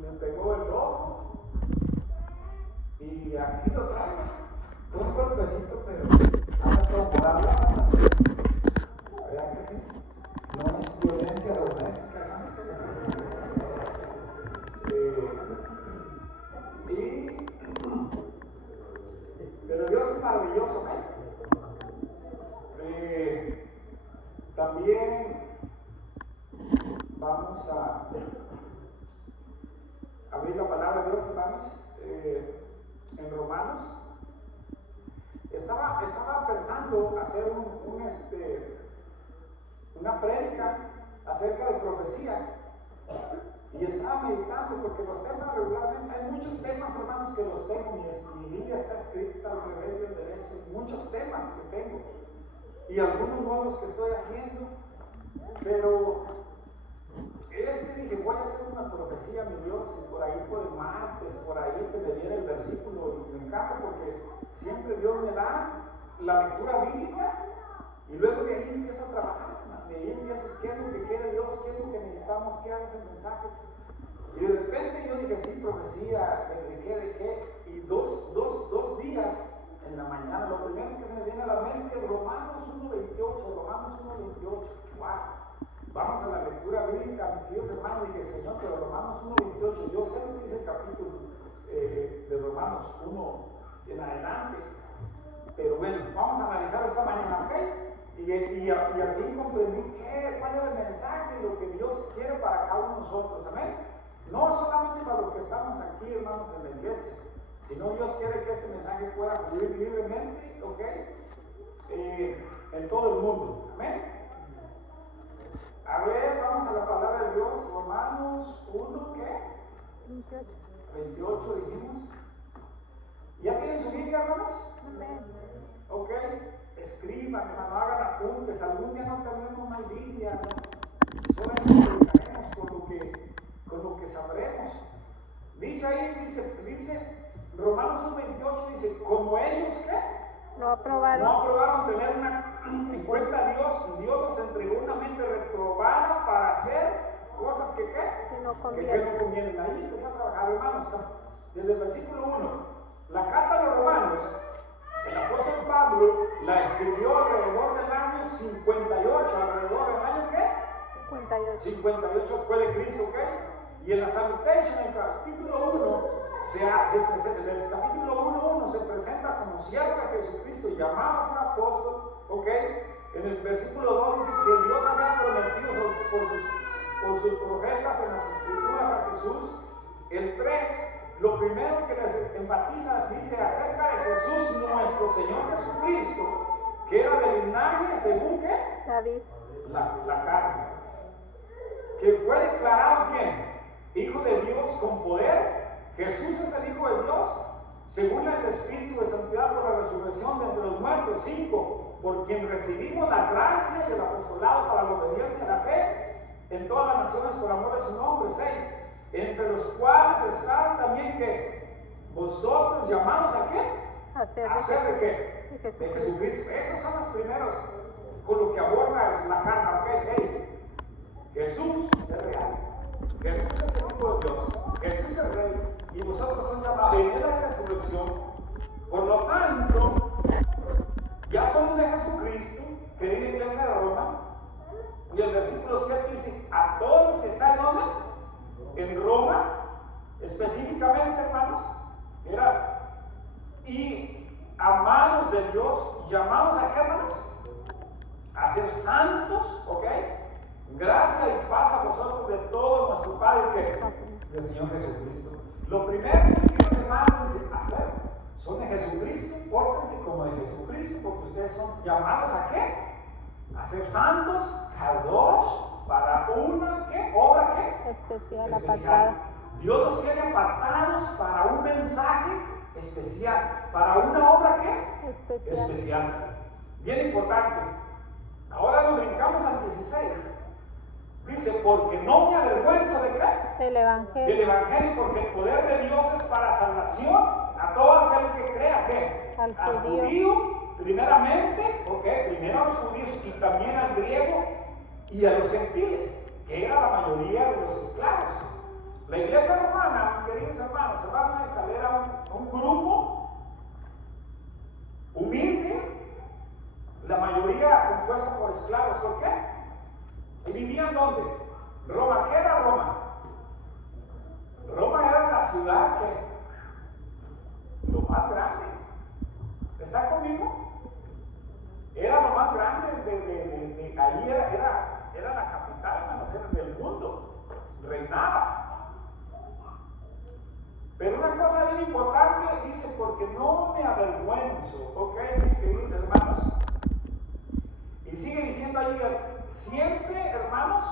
me pegó el ojo y aquí lo traigo. Un golpecito, pero anda todo morado. ¿Verdad que sí? No es violencia doméstica, pero Dios es maravilloso, ¿no? También vamos a abrir la palabra de Dios, hermanos, en Romanos. Estaba pensando hacer una prédica acerca de profecía y estaba meditando porque los temas regularmente, hay muchos temas, hermanos, que los tengo, mi Biblia está escrita al revés y al derecho, muchos temas que tengo y algunos nuevos que estoy haciendo, pero dije, voy a hacer una profecía, mi Dios, y por ahí por el martes, por ahí se me viene el versículo y me encanta porque siempre Dios me da la lectura bíblica y luego de ahí empiezo a trabajar, de ahí empiezo, ¿qué es lo que quiere Dios? ¿Qué es lo que necesitamos? ¿Qué hace el mensaje? Y de repente yo dije, sí, profecía, ¿de qué? Y dos días en la mañana, lo primero que se me viene a la mente es Romanos 1.28, wow. Vamos a la lectura bíblica, mis queridos hermanos, dije, Señor, pero Romanos 1.28, yo sé lo que dice el capítulo de Romanos 1 en adelante, pero bueno, vamos a analizar esta mañana, ¿ok? Y aquí comprendí cuál es el mensaje y lo que Dios quiere para cada uno de nosotros, ¿amén? No solamente para los que estamos aquí, hermanos, en la iglesia, sino Dios quiere que este mensaje pueda fluir libremente, ¿ok? En todo el mundo, ¿amén? A ver, vamos a la palabra de Dios, Romanos 1, ¿qué? 28 dijimos. ¿Ya tienen su Biblia, hermanos? Ok, escriban, hermano, hagan apuntes. Algún día no tenemos una Biblia, ¿no? Solamente predicaremos con lo que sabremos. Dice ahí, dice Romanos 1:28, dice, como ellos, ¿qué? No aprobaron tener en cuenta a Dios. Dios nos entregó una mente reprobada para hacer cosas que no convienen. Ahí empezó a trabajar, hermanos. Desde el versículo 1, la carta a los Romanos, el apóstol Pablo la escribió alrededor del año 58. ¿Alrededor del año qué? 58 después de Cristo, ¿ok? Y en la Salutation, en el capítulo 1, en el capítulo 1:1 se presenta como siervo de Jesucristo, llamado a ser apóstol, ¿ok? En el versículo 2 dice que Dios había prometido por sus profetas en las escrituras a Jesús. El 3, lo primero que les enfatiza, dice acerca de Jesús, nuestro Señor Jesucristo, que era del linaje, según ¿qué? David. La carne. Que fue declarado ¿quién? Hijo de Dios con poder. Jesús es el Hijo de Dios, según el Espíritu de santidad por la resurrección de entre los muertos. 5, por quien recibimos la gracia y el apostolado para la obediencia a la fe en todas las naciones por amor a su nombre. 6, entre los cuales están también que vosotros llamados ¿a qué? ¿A ser de qué? De Jesucristo. Esos son los primeros con lo que aborda la carta, ¿ok? Hey, Jesús es real. Jesús es el Hijo de Dios. Jesús es Rey. Y vosotros son llamados en la resurrección. Por lo tanto, ya son de Jesucristo, querida iglesia de Roma. Y el versículo 7 dice: a todos los que están en Roma, específicamente, hermanos, y amados de Dios, llamados a qué, hermanos? A ser santos, ¿ok? Gracia y paz a vosotros de todo nuestro Padre, ¿qué? Del Señor Jesucristo. Lo primero que los hermanos dicen hacer son de Jesucristo, pórtense como de Jesucristo, porque ustedes son llamados ¿a qué? A ser santos, kadosh, para una ¿qué? Obra ¿qué? Especial. Apartada. Dios los quiere apartados para un mensaje especial, para una obra ¿qué? Especial. Bien importante. Ahora nos brincamos al 16. Dice, porque no me avergüenzo de qué? Del Evangelio, porque el poder de Dios es para salvación a todo aquel que crea, ¿qué? Al judío, primeramente, primero a los judíos y también al griego y a los gentiles, que era la mayoría de los esclavos. La iglesia romana hermanos, era un grupo humilde, la mayoría compuesta por esclavos. ¿Por qué? ¿Y vivían dónde? Roma. ¿Qué era Roma? Roma era la ciudad que lo más grande. ¿Está conmigo? Era lo más grande ahí era la capital, hermanos, era del mundo, reinaba. Pero una cosa bien importante dice, porque no me avergüenzo, ¿ok, mis queridos hermanos? Y sigue diciendo ahí, siempre, hermanos,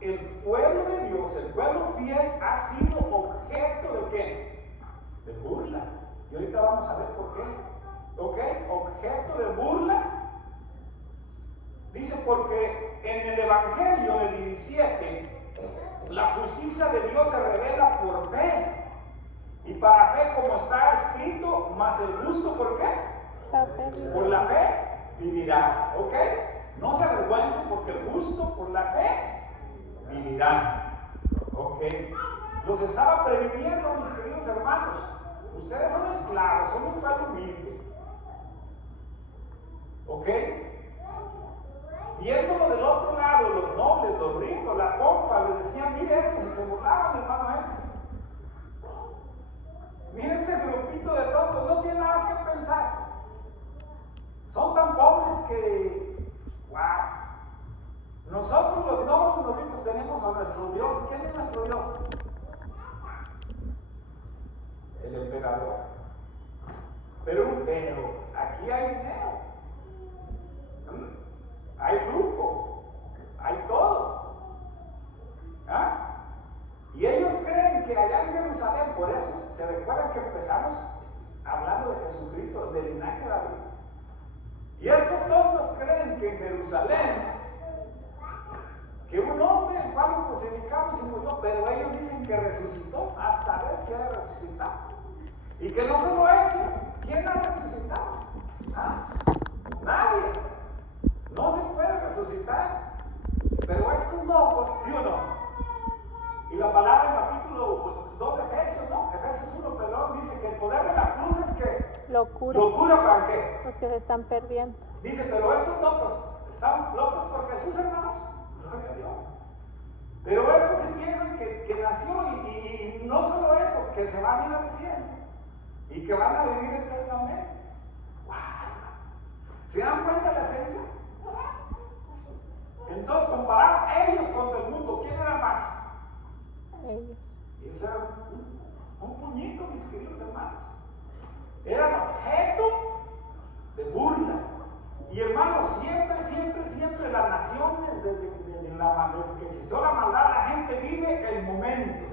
el pueblo de Dios, el pueblo fiel, ha sido objeto de ¿qué? De burla. Y ahorita vamos a ver por qué. ¿Ok? Objeto de burla. Dice, porque en el Evangelio del 17, la justicia de Dios se revela por fe. Y para fe, como está escrito, más el justo, ¿por qué? Por la fe vivirá. ¿Ok? No se avergüencen, porque el justo por la fe vivirá. ¿Ok? Los estaba previniendo, mis queridos hermanos. Ustedes son esclavos, son un pueblo humilde. ¿Ok? Viéndolo del otro lado, los nobles, los ricos, la pompa, les decían, mire esto, se burlaban, hermano, mire este grupito de tontos, no tiene nada que pensar. Son tan pobres que, wow. Nosotros los nobles, los ricos, tenemos a nuestro Dios. ¿Quién es nuestro Dios? El emperador. Pero aquí hay dinero. Hay lujo, hay todo. ¿Ah? Y ellos creen que allá en Jerusalén, por eso se recuerdan que empezamos hablando de Jesucristo, del linaje de David. Y esos tontos creen que en Jerusalén, que un hombre el cual lo crucificamos y murió, pero ellos dicen que resucitó, a saber si ha resucitado. Y que no solo eso, ¿quién ha resucitado? ¿Ah? Nadie. No se puede resucitar. Pero estos locos, ¿sí o no? Y la palabra en capítulo 2 de Efesios, ¿no? Efesios 1, perdón, dice que el poder de la cruz es que locura. ¿Locura para qué? Los que se están perdiendo. Dice, pero estos locos, ¿estamos locos por Jesús, hermanos? Gloria a Dios. Pero estos se piensan que nació y no solo eso, que se van a ir al cielo y que van a vivir eternamente. ¡Wow! ¿Se dan cuenta de la esencia? Entonces, comparados ellos contra el mundo, ¿quién era más? Ellos. Ellos eran un puñito, mis queridos hermanos. Eran objeto de burla. Y hermanos, siempre las naciones, desde que existió la maldad, la gente vive el momento.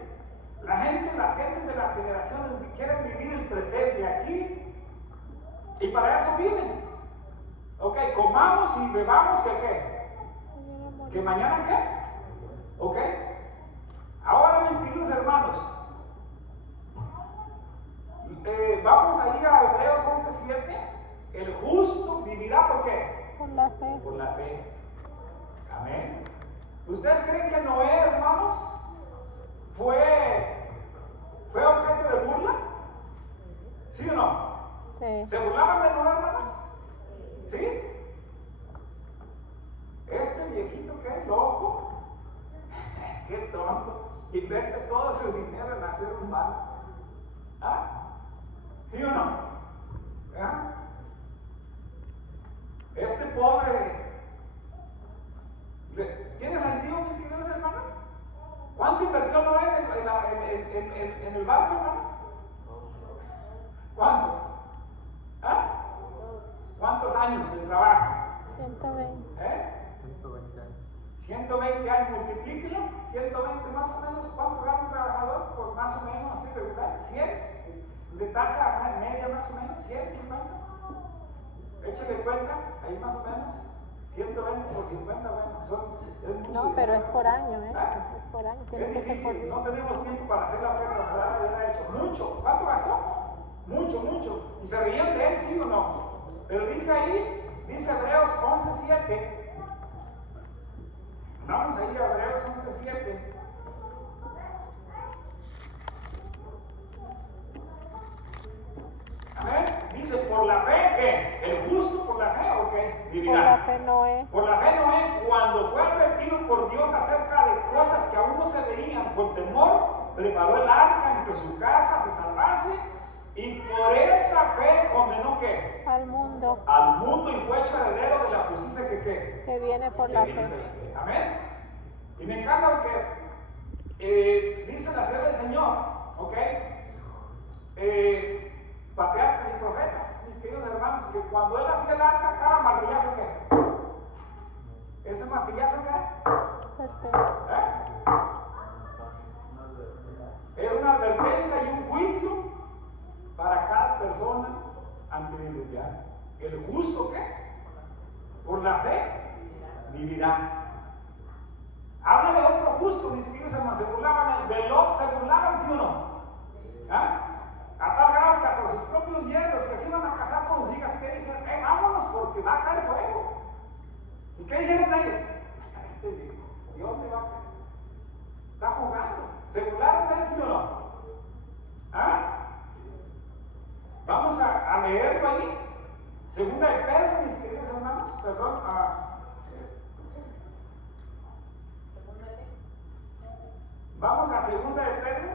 Las gentes de las generaciones quieren vivir el presente aquí. Y para eso viven. Ok, comamos y bebamos que qué. ¿Que mañana qué? ¿Ok? Ahora, mis queridos hermanos, vamos a ir a Hebreos 11:7. El justo vivirá ¿por qué? Por la fe. Por la fe. Amén. ¿Ustedes creen que Noé, hermanos, fue objeto de burla? ¿Sí o no? Sí. ¿Se burlaban de Noé, hermanos? ¿Sí? Este viejito que es loco, qué tonto, invierte todo su dinero en hacer un mal. ¿Ah? ¿Sí o no? ¿Ah? Este pobre, ¿tiene sentido, mis queridos hermanos? ¿Cuánto invirtió Noé en el barco, hermanos? ¿Cuánto? ¿Ah? ¿Cuántos años de trabajo? 120. 120 años. 120 años, multiplíquelo, 120 más o menos, ¿cuánto gana un trabajador? Por más o menos, así regular, 100, de tasa media más o menos, 150. Échale cuenta, ahí más o menos, 120 por 50, bueno, es mucho. No, pero es por año, ¿Ah? Es por año, tiene Es que ser por difícil, día. no tenemos tiempo para hacer la oferta, ojalá lo hubiera hecho. Mucho, ¿cuánto gastó? Mucho. ¿Y se reían de él, sí o no? Pero dice ahí, dice Hebreos 11:7. Vamos a ir a Hebreos 11:7. fe Noé, Por la fe Noé, cuando fue advertido por Dios acerca de cosas que aún no se veían, por temor, preparó el arca en que su casa se salvase, y por esa fe condenó ¿qué? al mundo Al mundo, y fue hecho heredero de la justicia que viene por la fe. Amén. Y me encanta lo que dice la sierva del Señor, ¿ok? Patriarcas y profetas, mis queridos hermanos, que cuando él hacía el arca, cada martillazo ¿qué? ¿Ese martillazo qué? Era una advertencia y un juicio para cada persona antediluviana. ¿El justo qué? Por la fe vivirá. Habla de otro justo, mis queridos hermanos, se burlaban de Lot, se burlaban, ¿sí o no? ¿Ah? A tal grado que hasta sus propios yernos que se iban a casar con sus hijas, que dijeron, vámonos porque va a caer fuego. ¿Y qué dijeron ellos? Dios me va a caer. Está jugando. ¿Se burlaron de él, sí o no? ¿Ah? Vamos a leerlo ahí. Segunda de Pedro, mis queridos hermanos, perdón. Vamos a segunda de Pedro.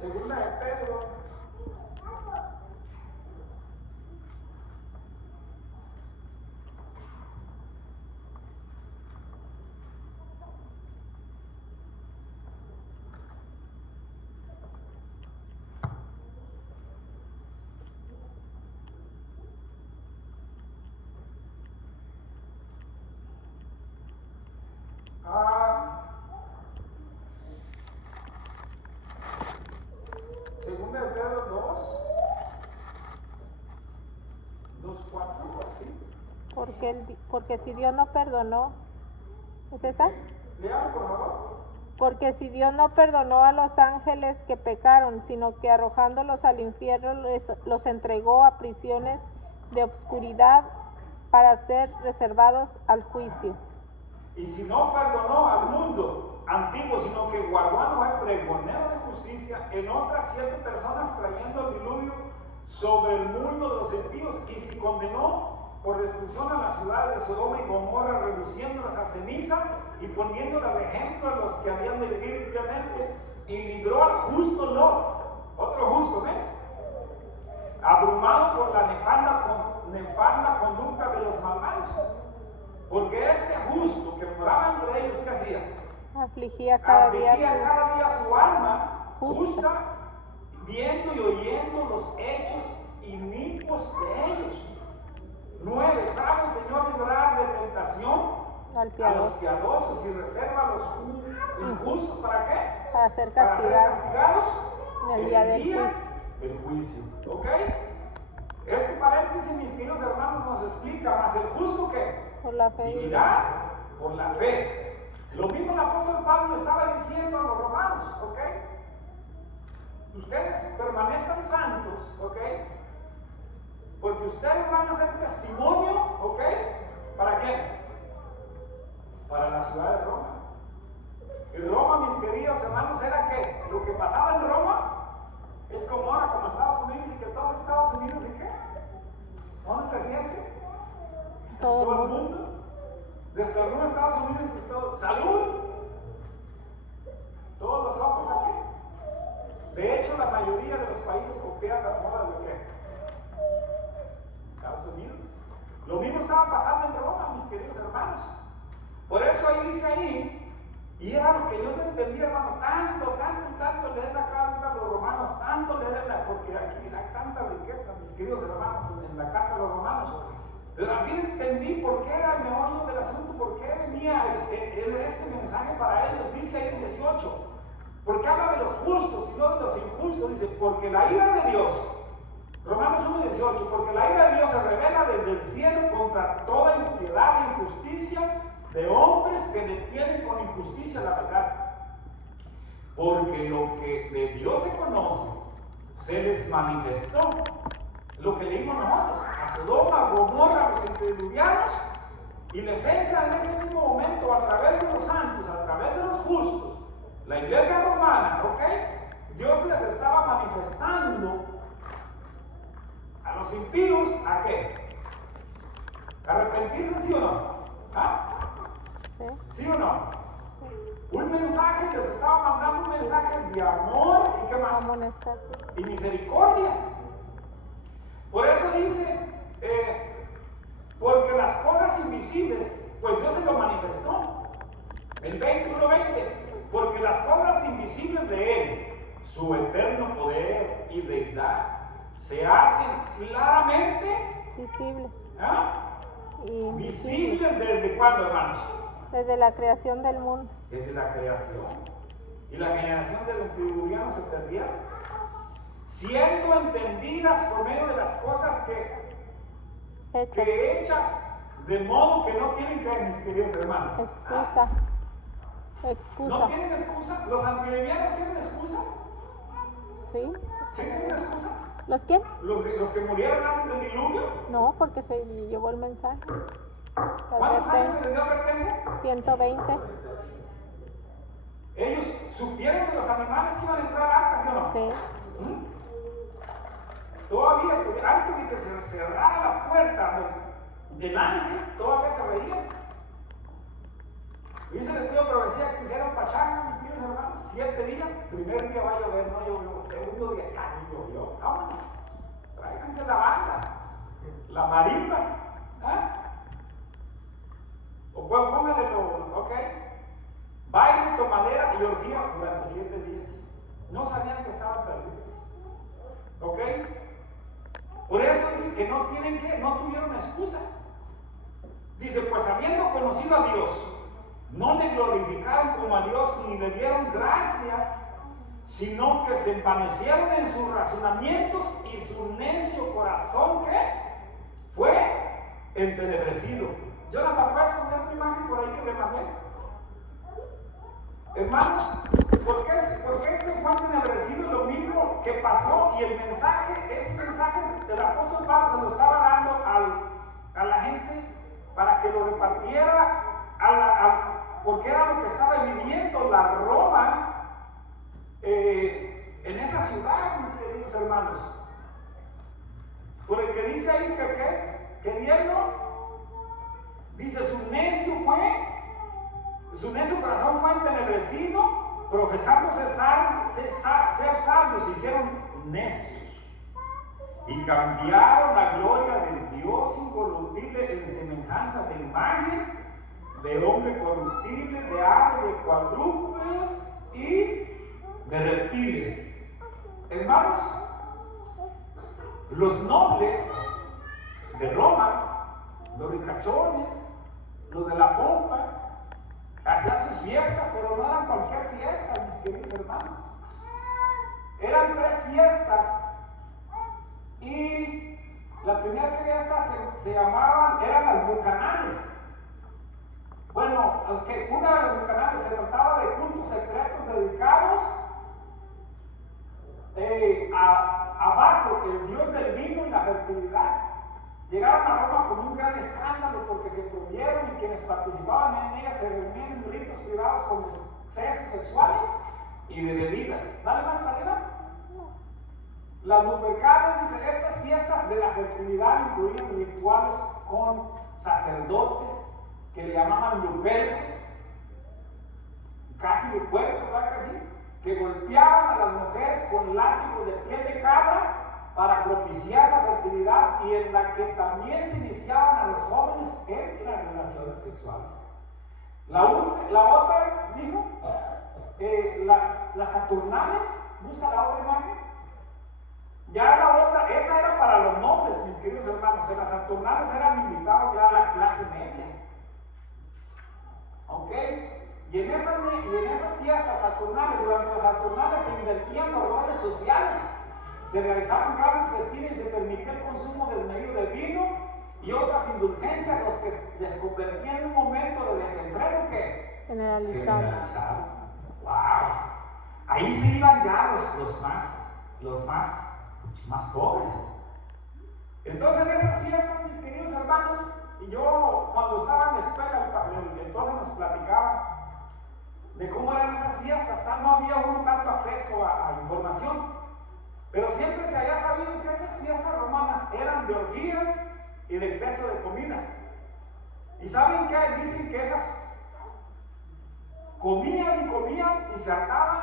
Segunda de Pedro. Segunda de Pedro 2:4. Porque si Dios no perdonó, ¿es esa? Lean, por favor. Porque si Dios no perdonó a los ángeles que pecaron, sino que arrojándolos al infierno los entregó a prisiones de obscuridad para ser reservados al juicio. Y si no perdonó al mundo antiguo, sino que guardó a Noé pregonero de justicia, en otras 7 personas trayendo el diluvio sobre el mundo de los impíos, y si condenó por destrucción a las ciudades de Sodoma y Gomorra, reduciéndolas a ceniza y poniéndolas de ejemplo a los que habían de vivir limpiamente, y libró al justo Lot, otro justo, abrumado por la nefanda conducta de los malvados. Porque este justo que moraba entre ellos, ¿qué hacía? Afligía cada día su alma justa, viendo y oyendo los hechos inicuos de ellos. 9. ¿Sabe el Señor librar de tentación a los piadosos y reserva a los injustos? ¿Para qué? Para ser castigados en el día del juicio. ¿Ok? Este paréntesis, mis queridos hermanos, nos explica más el justo que por la fe vivirá por la fe. Lo mismo el apóstol Pablo estaba diciendo a los romanos, ¿ok? Ustedes permanezcan santos, ¿ok? Porque ustedes van a ser testimonio, ¿ok? ¿Para qué? Para la ciudad de Roma. Y Roma, mis queridos hermanos, era que lo que pasaba en Roma es como ahora, como Estados Unidos, y que todos Estados Unidos, ¿y qué? ¿Dónde se siente? Todo el mundo. Desde algunos Estados Unidos, todo. ¡Salud! Todos los ojos aquí. De hecho, la mayoría de los países copian las modas de qué? Estados Unidos. Lo mismo estaba pasando en Roma, mis queridos hermanos. Por eso ahí dice ahí, y era lo que yo no entendía, hermanos, tanto leer la carta a los romanos, tanto leerla, porque aquí hay tanta riqueza, mis queridos hermanos, en la carta a los romanos. Pero al fin entendí por qué era el meollo del asunto, por qué venía este mensaje para ellos. Dice ahí en 18, porque habla de los justos y no de los injustos. Dice, porque la ira de Dios, Romanos 1:18, porque la ira de Dios se revela desde el cielo contra toda impiedad e injusticia de hombres que detienen con injusticia la verdad. Porque lo que de Dios se conoce se les manifestó. Lo que leímos nosotros, a Sodoma, a Gomorra, a los antediluvianos, y les enseña en ese mismo momento, a través de los santos, a través de los justos, la iglesia romana, ¿ok? Dios les estaba manifestando a los impíos, ¿a qué? ¿Arrepentirse, sí o no? ¿Ah? Sí. ¿Sí o no? Un mensaje, les estaba mandando un mensaje de amor y ¿qué más? Y misericordia. Por eso dice, porque las cosas invisibles, pues Dios se lo manifestó. El 21:20, porque las cosas invisibles de Él, su eterno poder y deidad, se hacen claramente visibles. ¿Ah? Visibles desde cuándo, hermanos? Desde la creación del mundo. Desde la creación. Y la generación de los antediluvianos se perdieron, siendo entendidas por medio de las cosas que hechas, de modo que no tienen que, mis queridos hermanos. Excusa. ¿No tienen excusa? ¿Los antediluvianos tienen excusa? Sí. ¿Sí tienen excusa? ¿Los quién? ¿Los que murieron antes del diluvio? No, porque se llevó el mensaje. ¿Cuántos años se les dio advertencia? 120. ¿Ellos supieron que los animales iban a entrar al arca, sí o no? Sí. Todavía, antes de que se cerrara la puerta del ángel, todavía se veía. Y se les dio profecía que hicieron pachanga, mis queridos hermanos, 7 días. Primer día va a llover, no llovió. Segundo día, ya ni llovió. Vámonos, tráiganse la banda, la marimba. ¿Ah? O pues póngale ok. Baile, tomadera y orgía durante 7 días. No sabían que estaban perdidos. ¿Ok? Por eso dice que no tuvieron excusa. Dice, pues habiendo conocido a Dios, no le glorificaron como a Dios ni le dieron gracias, sino que se envanecieron en sus razonamientos y su necio corazón, ¿qué? Fue entenebrecido. Jonathan, ¿puedes poner una imagen por ahí que le mandé? Hermanos, ¿por qué se fue entenebrecido? Lo mismo que pasó, y ese mensaje del apóstol Pablo se lo estaba dando a la gente para que lo repartiera porque era lo que estaba viviendo la Roma en esa ciudad, mis queridos hermanos. Por el que dice ahí que viendo, dice su necio corazón fue entenebrecido, profesando ser sabios, se hicieron necios y cambiaron la gloria del Dios incorruptible en semejanza de imagen de hombre corruptible, de aves, de cuadrúpedos y de reptiles. Hermanos, los nobles de Roma, los ricachones, los de la pompa, hacían sus fiestas, pero no eran cualquier fiesta, mis queridos hermanos. Eran 3 fiestas, y la primera fiesta eran las bucanales. Bueno, una de las bucanales se trataba de cultos secretos dedicados a Baco, el dios del vino y la fertilidad. Llegaron a Roma con un gran escándalo porque se prohibieron, y quienes participaban en ellas se reunían en ritos privados con excesos sexuales y de bebidas. ¿Dale más para arriba? Las lupercales, dice, estas fiestas de la fertilidad incluían rituales con sacerdotes que le llamaban lupercos, casi de cuerpo, ¿verdad que sí? Que golpeaban a las mujeres con látigos de piel de cabra para propiciar la fertilidad, y en la que también se iniciaban a los jóvenes en las relaciones sexuales. La otra, dijo, las Saturnales, busca la otra imagen. Ya la otra, esa era para los nobles, mis queridos hermanos. En las Saturnales eran invitados ya a la clase media. ¿Ok? Y en esas fiestas saturnales, durante las Saturnales se invertían los roles sociales. Se realizaban grandes festines y se permitía el consumo desmedido de vino y otras indulgencias, los que les convertían en un momento de desenfreno que generalizado. ¡Wow! Ahí se iban ya los más pobres. Entonces, en esas fiestas, mis queridos hermanos, y yo cuando estaba en la escuela, entonces nos platicaban de cómo eran esas fiestas. No había uno tanto acceso a información, pero siempre se había sabido que esas fiestas romanas eran de orgías y de exceso de comida. ¿Y saben qué? Dicen que esas comían y se hartaban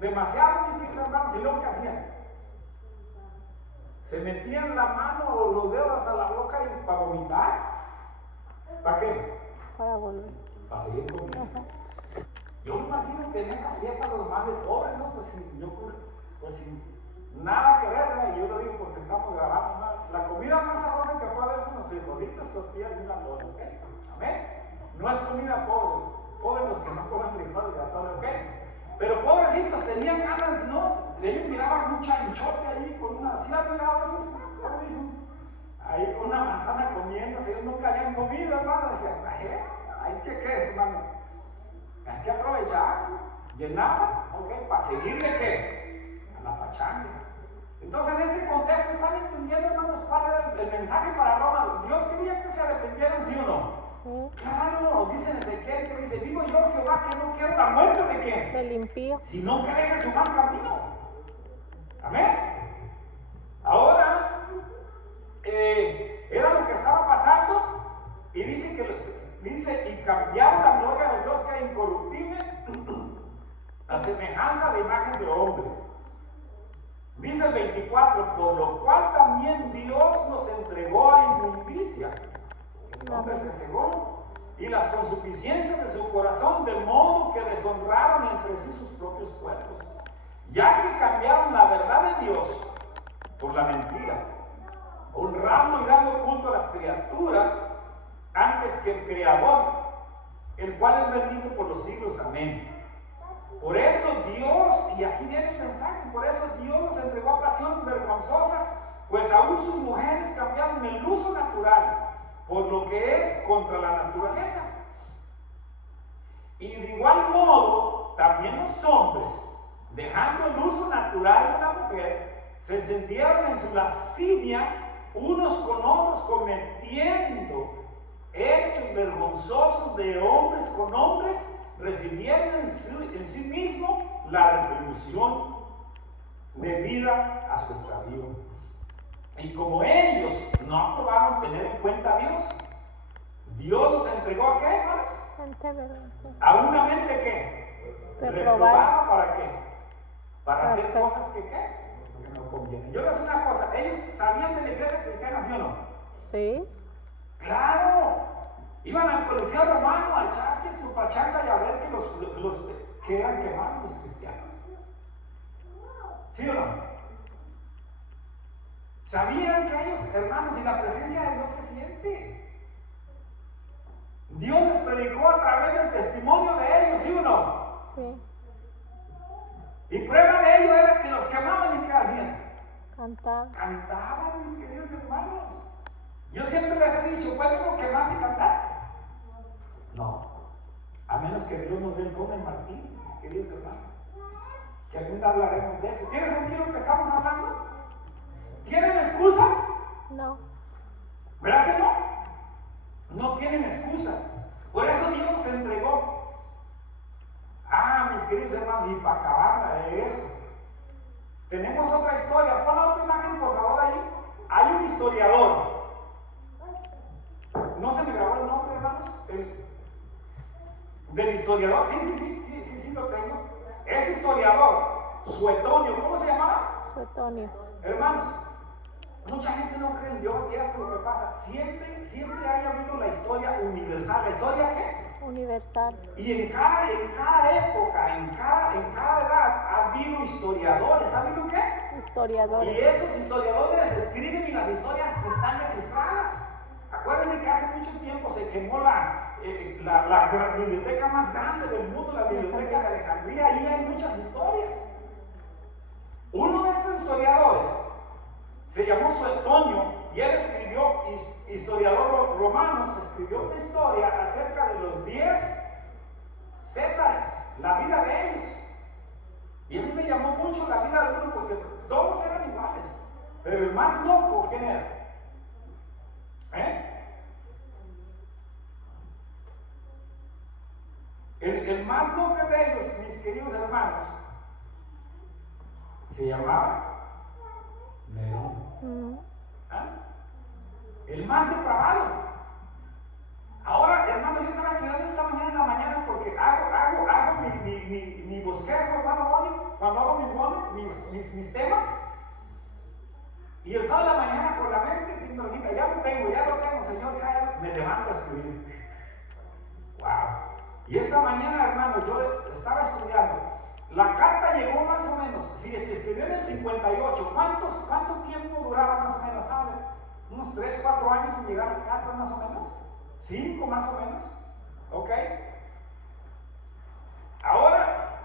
demasiado, mis queridos hermanos, y luego ¿qué hacían? Se metían la mano o los dedos hasta la boca y para vomitar. ¿Para qué? Para volver. Para seguir comiendo. Yo me imagino que en esas fiestas los más de pobres, ¿no? Pues sin nada que ver, ¿no? Y yo lo digo porque estamos grabando, ¿no? La comida más sabrosa que puede haber son los frijolitos, tortillas y una atole, ¿ok? Amén. No es comida pobres los que no comen frijoles y atole, ¿ok? Pero pobrecitos tenían ganas, ¿no? Ellos miraban un chanchote ahí con una, ¿sí han mirado esos? ¿Cómo dicen? Ahí con una manzana comiendo, ellos nunca habían comido, hermano. Decían, hay que, hermano, hay que aprovechar, llenaban, ¿ok? Para seguirle, ¿qué? A la pachanga. Entonces, en este contexto, ¿están entendiendo, hermanos, cuál era el mensaje para Roma? Dios quería que se arrepintieran, ¿sí o no? Claro, dice en Ezequiel que dice, digo yo, Jehová, que no quiero la muerte de quién, del impío, sino que deje su mal camino. Amén. Ahora, era lo que estaba pasando, y dice, y cambiaron la gloria de Dios que es incorruptible a semejanza de imagen de hombre. Dice el 24, por lo cual también Dios nos entregó a inmundicia. El hombre se cegó, y las consuficiencias de su corazón, de modo que deshonraron entre sí sus propios cuerpos, ya que cambiaron la verdad de Dios por la mentira, honrando y dando culto a las criaturas antes que el Creador, el cual es bendito por los siglos. Amén. Por eso Dios, y aquí viene el mensaje, por eso Dios nos entregó a pasiones vergonzosas, pues aún sus mujeres cambiaron el uso natural por lo que es contra la naturaleza. Y de igual modo, también los hombres, dejando el uso natural de la mujer, se encendieron en su lascivia unos con otros, cometiendo hechos vergonzosos de hombres con hombres, recibiendo en sí mismo la retribución debida a su extravío. Y como ellos no aprobaron tener en cuenta a Dios, Dios los entregó ¿a qué, hermanos? A una mente ¿qué? Reprobada. ¿Para qué? Para hacer cosas que no convienen. Yo les digo una cosa, ¿ellos sabían de la iglesia cristiana, sí o no? Sí. Claro. Iban al Coliseo Romano a echarse su pachanga y a ver que eran quemados los cristianos. ¿Sí o no? Sabían que ellos, hermanos, y la presencia de Dios se siente. Dios les predicó a través del testimonio de ellos, ¿sí o no? Sí. Y prueba de ello era que los quemaban y ¿qué hacían? Cantaban, mis queridos hermanos. Yo siempre les he dicho, ¿puede uno quemarse y cantar? No. A menos que Dios nos dé el don en Martín, mis queridos hermanos. Que algún día hablaremos de eso. ¿Tiene sentido lo que estamos hablando? ¿Tienen excusa? No. ¿Verdad que no? No tienen excusa. Por eso Dios se entregó. Mis queridos hermanos, y para acabarla de eso, tenemos otra historia. Pon la otra imagen, por favor, ahí. Hay un historiador. ¿No se me grabó el nombre, hermanos? Del historiador. Sí, lo tengo. Ese historiador, Suetonio, ¿cómo se llamaba? Suetonio. Hermanos, mucha gente no cree en Dios, y es lo que pasa. Siempre ha habido la historia universal. ¿La historia qué? Universal. Y en cada época, en cada edad, ha habido historiadores. ¿Ha habido qué? Historiadores. Y esos historiadores escriben y las historias están registradas. Acuérdense que hace mucho tiempo se quemó la biblioteca más grande del mundo, la biblioteca de Alejandría. Ahí hay muchas historias. Uno de esos historiadores se llamó Suetonio, y él escribió, historiador romano, escribió una historia acerca de los 10 Césares, la vida de ellos. Y a mí me llamó mucho la vida de uno porque todos eran iguales, pero el más loco, ¿quién era? El más loco de ellos, mis queridos hermanos, se llamaba Nerón. ¿Ah? El más depravado. Ahora, hermano, yo estaba estudiando esta mañana en la mañana porque hago mi bosquejo, hermano Bonnie, cuando hago mis temas. Y el sábado de la mañana con la mente, diciendo, ya lo tengo, Señor, ya me levanto a escribir. Wow. Y esta mañana, hermano, yo estaba estudiando. La carta llegó más o menos, si se escribió en el 58, ¿cuánto tiempo duraba más o menos? ¿Saben? Unos 3, 4 años en llegar las cartas más o menos. 5 más o menos. ¿Ok? Ahora,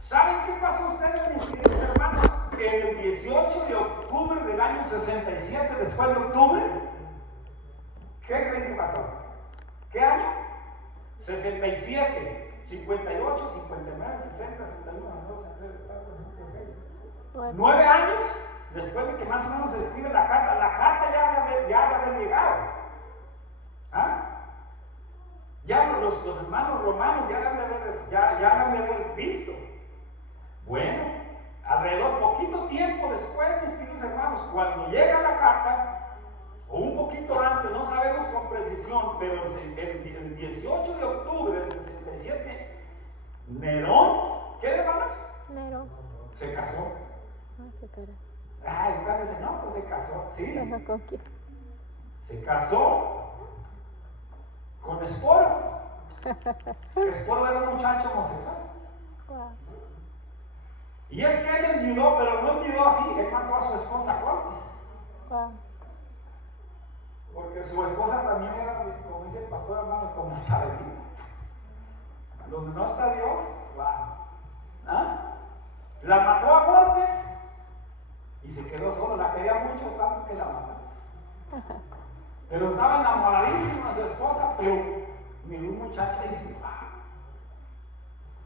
¿saben qué pasó ustedes, mis queridos hermanos? Que el 18 de octubre del año 67, después de octubre, ¿qué creen que pasó? ¿Qué año? 67, 58, 59, 60, 61, 62, 63, 64, 65, 66. 9 años después de que más o menos se escribe la carta ya había llegado. ¿Ah? Ya los hermanos romanos ya la han de haber visto. Bueno, alrededor, poquito tiempo después, mis queridos hermanos, cuando llega la carta, o un poquito antes, no sabemos con precisión, pero el 18 de octubre del 67, Nerón, ¿qué hermanos? Nerón. Se casó. Se casó. Entonces dice, no, pues se casó, sí. ¿Con quién? Se casó con Esporo. Esporo era un muchacho homosexual. Wow. Y es que él enviudó, pero no enviudó así, él mató a su esposa Cortis. Wow. Porque su esposa también era, como dice el pastor hermano, como Chabelita. Donde no está Dios, wow. ¿Ah? La mató a golpes y se quedó solo. La quería mucho, tanto que la mató. Pero estaba enamoradísima de su esposa, pero miró un muchacho y dice, wow.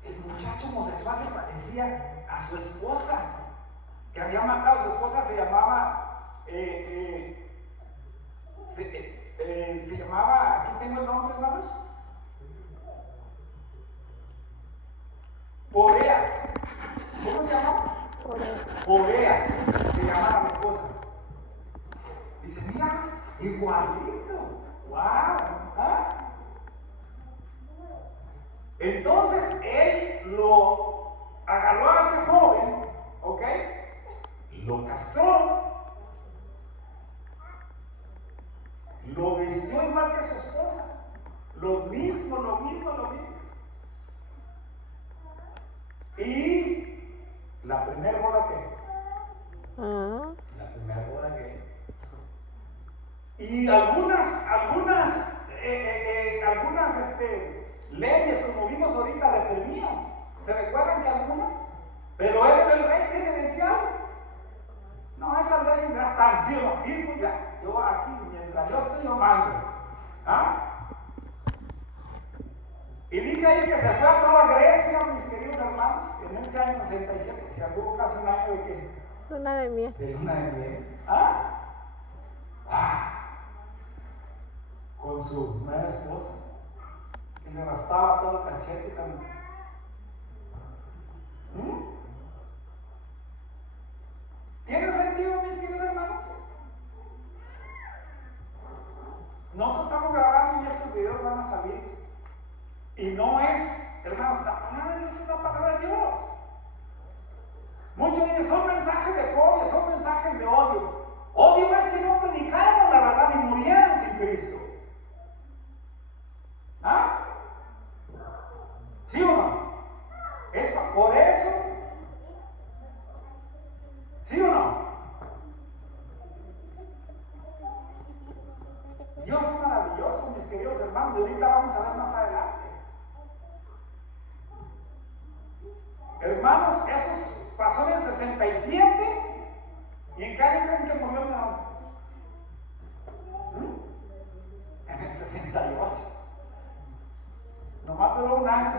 El muchacho homosexual se parecía a su esposa, que había matado a su esposa, se llamaba, aquí tengo el nombre, hermanos, Porea. ¿Cómo se llama? Porea, se llamaba la esposa. Dice, mira, igualito, wow, ¿ah? Entonces él lo agarró a ese joven, ¿ok? Lo castró, lo vistió igual que su esposa, lo mismo. Y la primera boda que, la primera boda que, y algunas leyes, como vimos ahorita, reprimían. ¿Se recuerdan que algunas? Pero él, el rey, ¿qué le decía algo? No, esas leyes ya están, yo lo firmo ya. Yo aquí, mientras yo estoy, yo mando. ¿Ah? Y dice ahí que se fue a toda Grecia, mis queridos hermanos, en ese año 67, que se anduvo casi un año de qué? Luna de miel. De luna de miel. ¿Ah? Con su nueva esposa, que le raspaba todo el cachete también. ¿Tiene sentido, mis queridos hermanos? Nosotros estamos grabando y estos videos van a salir. Y no es, hermanos, la palabra de Dios es la palabra de Dios. Muchos dicen, son mensajes de fobia, son mensajes de odio. Odio es que no predicaron la verdad y murieron sin Cristo. ¿Ah? ¿Sí o no? Es por eso. ¿Sí o no? Dios es maravilloso, mis queridos hermanos, y ahorita vamos a ver más adelante. Hermanos, eso pasó en el 67. ¿Y en qué año creen que murió Nerón? En el 68. Nomás duró un año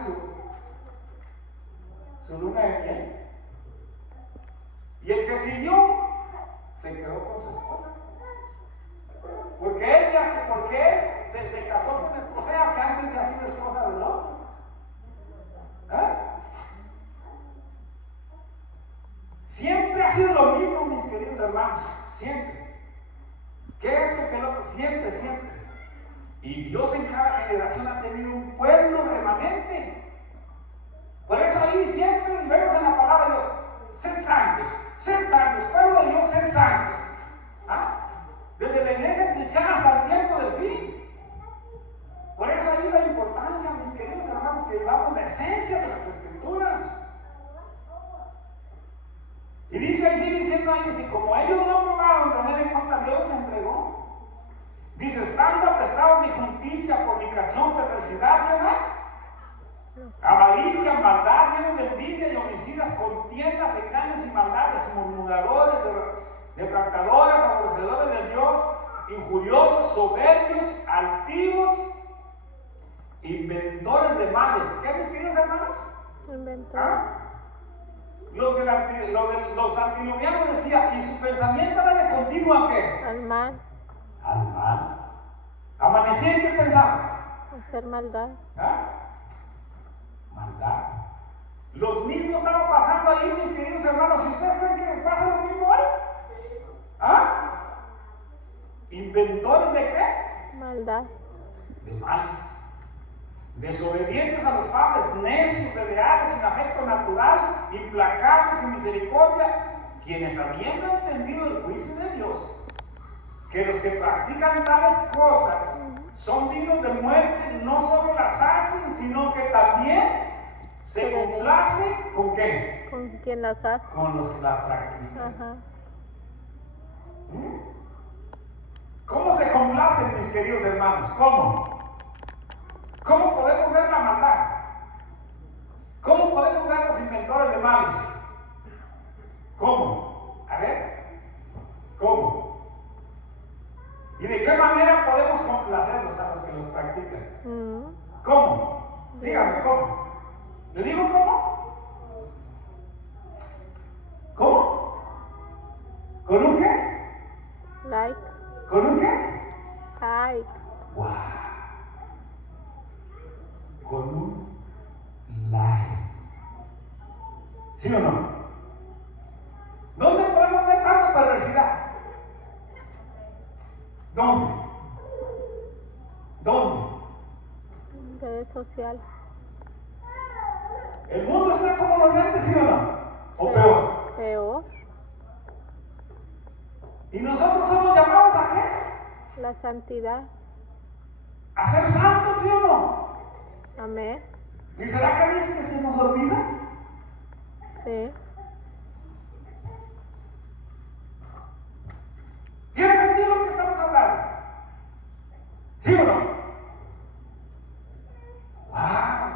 su luna de miel. Y el que siguió se quedó con su esposa. Porque él se casó con esposa que antes ya sido esposa del otro. siempre. ¿Qué es esto que el otro? Siempre, siempre. Y Dios en cada generación ha tenido un pueblo remanente. Por eso ahí siempre vemos en la palabra de Dios, sed santos, pueblo de Dios, sed santos. ¿Ah? Desde la iglesia cristiana hasta el tiempo del fin. Por eso hay una importancia, mis queridos hermanos, que llevamos la esencia de las Escrituras. Y dice ahí, sigue diciendo ahí, dice, como ellos no probaron tener en cuenta, Dios los entregó. Dice, estando atestados de injusticia, fornicación, perversidad, ¿qué más? Avaricia, maldad, llenos de envidia y homicidas, contiendas, engaños y maldades, murmuradores, detractadores, aborrecedores de Dios, injuriosos, soberbios, altivos, inventores de males. ¿Qué mis queridos hermanos? Inventores. ¿Ah? Los antinomianos decían, y su pensamiento era de continuo ¿a qué? Al mal. Al mal. Amanecía y ¿qué pensaba? Hacer maldad. ¿Ah? Maldad. Los mismos estaban pasando ahí, mis queridos hermanos. ¿Y ustedes creen que pasa lo mismo hoy? ¿Ah? ¿Inventores de qué? Maldad. De males. Desobedientes a los padres, necios, desleales, sin afecto natural, implacables, sin misericordia, quienes habiendo entendido el juicio de Dios, que los que practican tales cosas son dignos de muerte, no solo las hacen, sino que también se complacen ¿con qué? Con quien las hace. Con los que las practican. Ajá. ¿Cómo se complacen, mis queridos hermanos? ¿Cómo? ¿Cómo podemos ver la maldad? ¿Cómo podemos ver los inventores de males? ¿Cómo? A ver, ¿cómo? ¿Y de qué manera podemos complacerlos a los que los practican? ¿Cómo? Dígame, ¿cómo? ¿Le digo cómo? ¿Cómo? ¿Con un qué? Like. ¿Con un qué? Like. ¡Wow! Con un like. ¿Sí o no? ¿Dónde podemos ver tanta perversidad? ¿Dónde? ¿Dónde? Redes sociales. ¿El mundo está como los de antes, sí o no? ¿O peor? Peor. ¿Y nosotros somos llamados a qué? La santidad. ¿A ser santos, sí o no? Amén. ¿Y será que a veces que se nos olvida? Sí. ¿Tiene sentido lo que estamos hablando? ¿Sí o no? ¡Wow!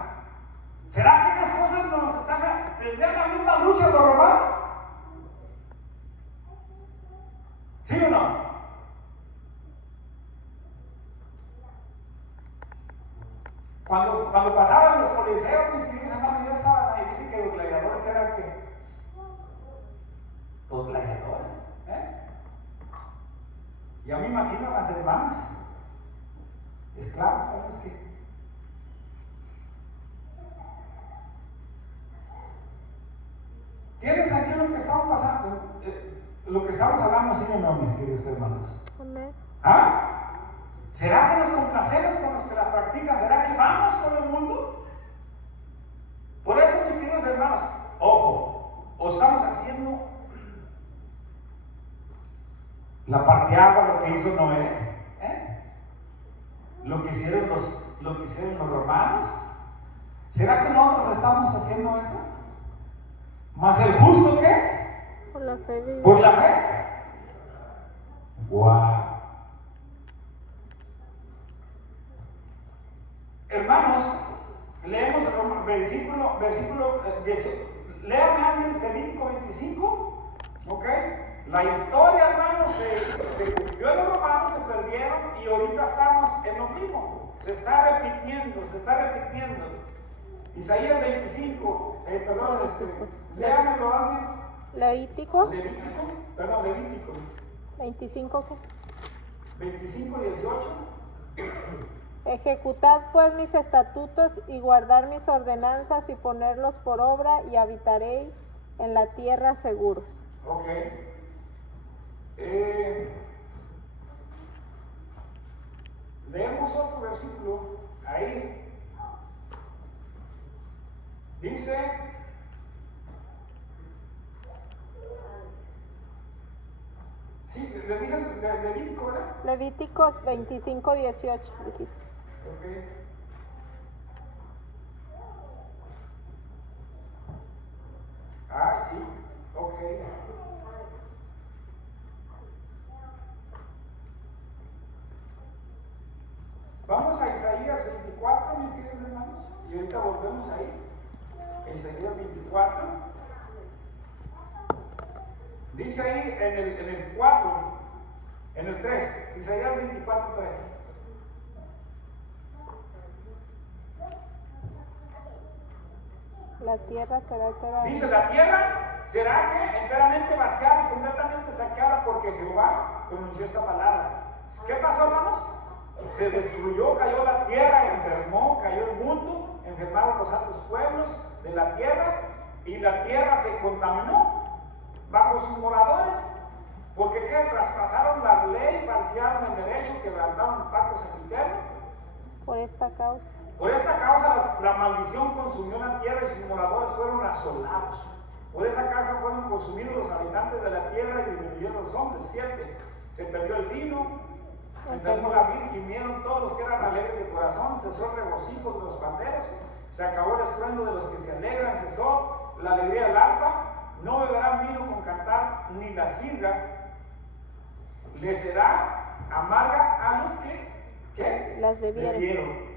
¿Será que esas cosas nos están tendrían la misma lucha los romanos? ¿Sí o no? Cuando pasaban los coliseos, mis queridos hermanos, ya estaban ahí, sí que los gladiadores eran ¿qué? Los gladiadores, ¿eh? Ya me imagino a las hermanas, esclavos, ¿sabes qué? ¿Tiene sentido lo que estamos pasando? Lo que estamos hablando, sí o no, mis queridos hermanos. Amén. ¿Ah? ¿Será que nos complacemos con los que la practican? ¿Será que vamos con el mundo? Por eso, mis queridos hermanos, ojo, o estamos haciendo la parteagua, lo que hizo Noé, lo que hicieron los romanos. ¿Será que nosotros estamos haciendo eso? ¿Más el justo qué? Por la fe vive. ¿Por la fe? ¡Guau! Hermanos, leemos el versículo 18. Léame alguien Levítico 25, ¿ok? La historia, hermanos, se cumplió en los romanos, se perdieron y ahorita estamos en lo mismo. Se está repitiendo. Isaías 25, léamelo alguien. Levítico. Levítico. 25 ¿qué? 25 y 18. Ejecutad pues mis estatutos y guardar mis ordenanzas y ponerlos por obra y habitaréis en la tierra seguros. Ok. Leemos otro versículo ahí. Dice, sí, le dije Levítico, ¿verdad? Levíticos 25:18, dijiste. Ok. Ah, sí, ok. Vamos a Isaías 24, mis queridos hermanos, y ahorita volvemos ahí. Isaías 24. Dice ahí en el 4, en el 3, Isaías 24, 3. La tierra será enteramente. Dice, la tierra será que enteramente vaciada y completamente saqueada porque Jehová pronunció esta palabra. ¿Qué pasó, hermanos? Se destruyó, cayó la tierra, enfermó, cayó el mundo, enfermaron los altos pueblos de la tierra y la tierra se contaminó bajo sus moradores. Porque ¿qué? Traspasaron la ley, falsearon el derecho, quebrantaron el pacto sempiterno. Por esta causa. Por esta causa la maldición consumió la tierra y sus moradores fueron asolados. Por esa causa fueron consumidos los habitantes de la tierra y disminuyeron los hombres. 7. Se perdió el vino, enfermó la vid, gimieron todos los que eran alegres de corazón, cesó el regocijo de los panderos, se acabó el estruendo de los que se alegran, cesó la alegría del arpa, no beberán vino con cantar ni la sidra, les será amarga a los que ¿qué? Las bebieron.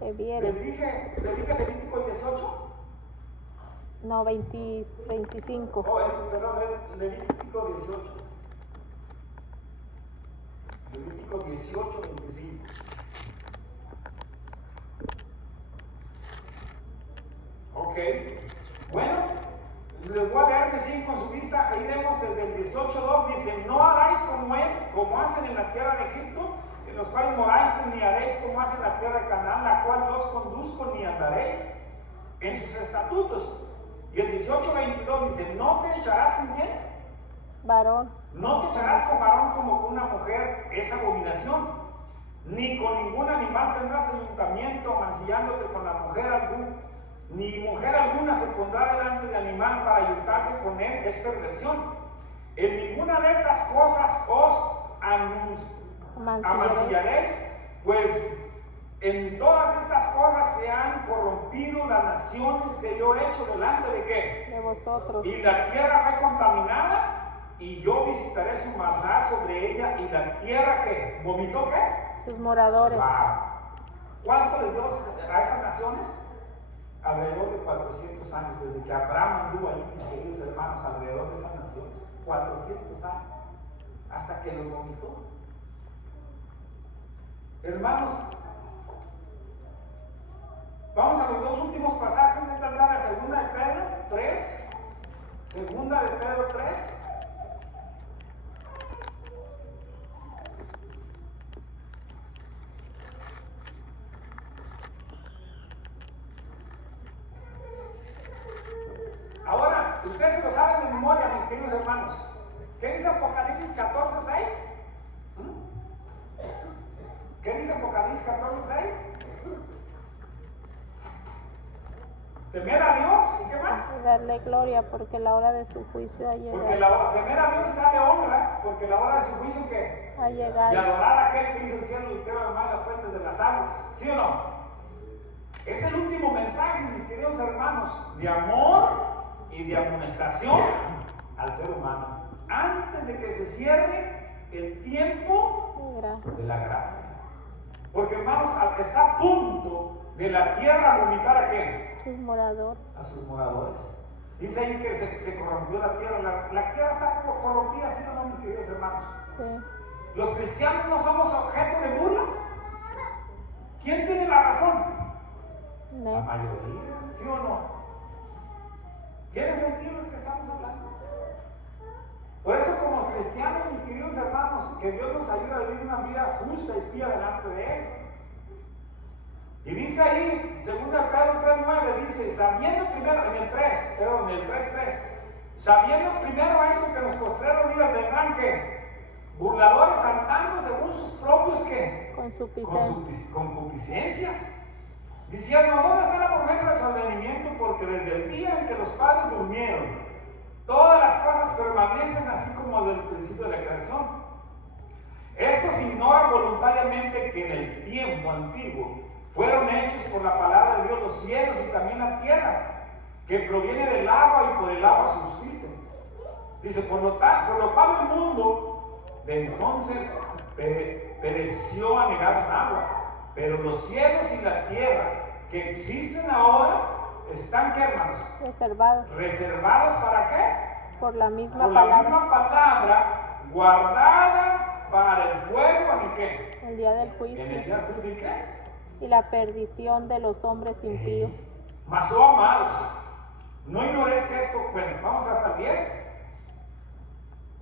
Les dije Levítico 18. No, 25. Perdón, Levítico 18. Levítico 18, 25. Ok. Bueno, les voy a leer, me siguen con su vista. Ahí vemos desde el 18:2. Dice: no haráis como hacen en la tierra de Egipto, en los cuales moráis, ni haréis como hace la tierra de Canaán, la cual yo os conduzco, ni andaréis en sus estatutos. Y el 18:22 dice: no te echarás con quién, varón. No te echarás con varón como con una mujer, es abominación. Ni con ningún animal tendrás ayuntamiento, mancillándote con la mujer alguna. Ni mujer alguna se pondrá delante de animal para ayuntarse con él, es perversión. En ninguna de estas cosas os amancillaréis, pues en todas estas cosas se han corrompido las naciones que yo he hecho delante de ¿qué? De vosotros. Y la tierra fue contaminada, y yo visitaré su maldad sobre ella, y la tierra que vomitó ¿qué? Sus moradores. Wow. ¿Cuánto les dio a esas naciones? Alrededor de 400 años, desde que Abraham anduvo ahí, mis queridos hermanos, alrededor de esas naciones. 400 años, hasta que los vomitó. Hermanos, vamos a los dos últimos pasajes. Esta es la segunda de Pedro 3. Segunda de Pedro 3. Ahora, ustedes se lo saben de memoria, mis queridos hermanos. ¿Qué dice Apocalipsis 14:6? ¿Qué dice Apocalipsis 14:6? Temer a Dios, ¿y qué más? Darle gloria, porque la hora de su juicio ha llegado. Temer a Dios y darle honra, porque la hora de su juicio ¿qué? Ha llegado. Y adorar a aquel que hizo el cielo y el tierra, además las fuentes de las aguas. ¿Sí o no? Es el último mensaje, mis queridos hermanos, de amor y de amonestación al ser humano, antes de que se cierre el tiempo de la gracia. Porque, hermanos, está a punto de la tierra vomitar ¿a qué? Sus moradores. A sus moradores. Dice ahí que se corrompió la tierra. La tierra está corrompida, ¿sí o no, mis queridos hermanos? Sí. ¿Los cristianos no somos objeto de burla? ¿Quién tiene la razón? No. La mayoría, ¿sí o no? ¿Tiene sentido lo que estamos hablando? Por eso, como cristianos, mis queridos hermanos, que Dios nos ayude a vivir una vida justa y pía delante de Él. Y dice ahí, 2 Pedro 3:9, dice: sabiendo primero, en el 3:3, sabiendo primero esto, que los postreros días vendrán que burladores saltando según sus propios ¿qué? Concupiscencias. Diciendo, ¿dónde está la promesa de su advenimiento? Porque desde el día en que los padres durmieron, todas las cosas permanecen así como desde el principio de la creación. Estos ignoran voluntariamente que en el tiempo antiguo fueron hechos por la palabra de Dios los cielos y también la tierra, que proviene del agua y por el agua subsisten. Dice, por lo cual el mundo de entonces pereció anegado en agua, pero los cielos y la tierra que existen ahora están, ¿qué, hermanos? ¿Reservados para qué? Por la misma por palabra. La misma palabra, guardada para el fuego, ¿en qué? El día del juicio. ¿En el día del juicio y qué? Y la perdición de los hombres impíos. Mas, oh amados, no ignoréis que esto, bueno, vamos hasta el 10.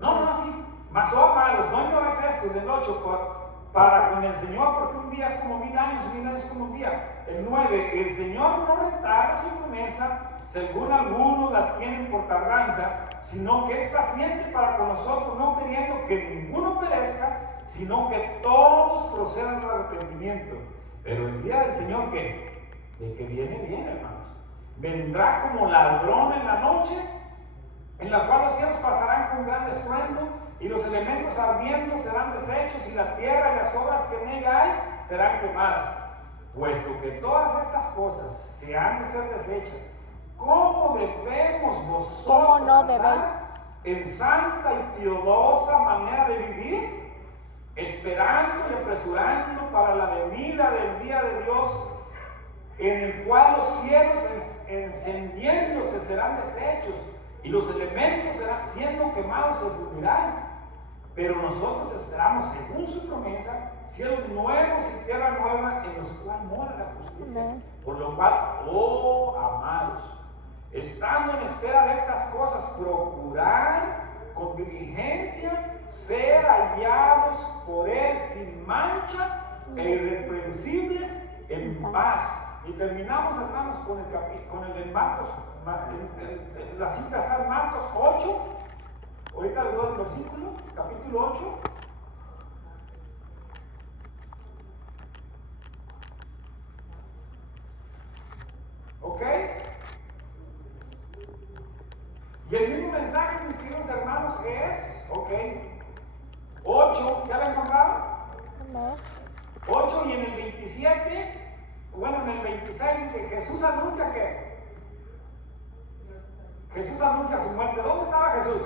No, así. Mas, oh amados, no ignoréis esto, del 8, para con el Señor, porque un día es como 1000 años, 1000 años es como un día. El 9, el Señor no retarda su promesa, según algunos la tienen por tardanza, sino que es paciente para con nosotros, no queriendo que ninguno perezca, sino que todos procedan al arrepentimiento. Pero el día del Señor, ¿qué? De que viene, hermanos. Vendrá como ladrón en la noche, en la cual los cielos pasarán con gran estruendo, y los elementos ardientes serán deshechos, y la tierra y las obras que en ella hay serán quemadas. Puesto que todas estas cosas se han de ser deshechas, ¿cómo debemos vosotros andar en santa y piadosa manera de vivir? Esperando y apresurando para la venida del día de Dios, en el cual los cielos encendiéndose serán deshechos, y los elementos siendo quemados se fundirán. Pero nosotros esperamos, según su promesa, cielos nuevos y tierra nueva en los cuales mora la justicia. Por lo cual, oh amados, estando en espera de estas cosas, procurar con diligencia ser hallados por Él sin mancha e irreprensibles en paz. Y terminamos, hermanos, con el de Marcos. La cita está en Marcos 8. Ahorita les doy el versículo, capítulo 8. ¿Ok? Y el mismo mensaje, mis queridos hermanos, es, ok, 8, ¿ya lo encontraron? No. 8 y en el 27, bueno, en el 26 dice, Jesús anuncia que Jesús anuncia su muerte. ¿Dónde estaba Jesús?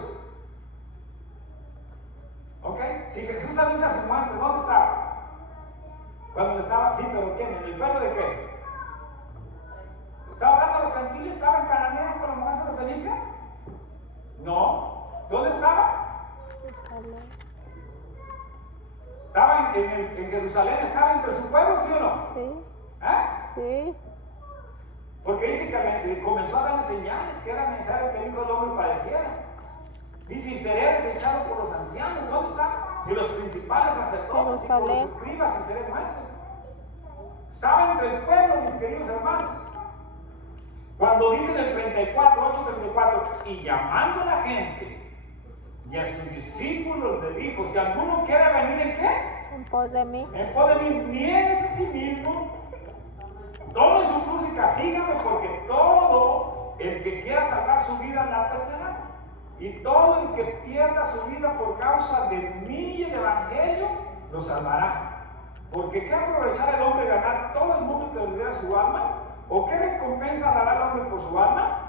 ¿Ok? Si Jesús anuncia su muerte, ¿dónde estaba? Cuando estaba, sí, pero ¿quién? ¿En el pueblo de qué? ¿Estaba hablando a los gentiles? ¿Estaba en Cananea con la mujer de Felicia? No. ¿Dónde estaba? ¿Estaba en Jerusalén? ¿Estaba entre su pueblo, sí o no? Sí. Sí. Porque dice que comenzó a dar señales que era necesario que el Hijo del Hombre padeciera. Dice, y seré desechado por los ancianos. ¿Dónde está? Y los principales sacerdotes y por los escribas y seré muerto. Estaba entre el pueblo, mis queridos hermanos. Cuando dice en el 34, 8:34, y llamando a la gente y a sus discípulos le dijo, si alguno quiere venir, ¿en qué? En pos de mí. En pos de mí, niéguese a sí mismo, tome su cruz y casígame, porque todo el que quiera salvar su vida la perderá. Y todo el que pierda su vida por causa de mí y el Evangelio, lo salvará. Porque ¿qué aprovechar el hombre ganar todo el mundo y perder su alma? ¿O qué recompensa dará el hombre por su alma?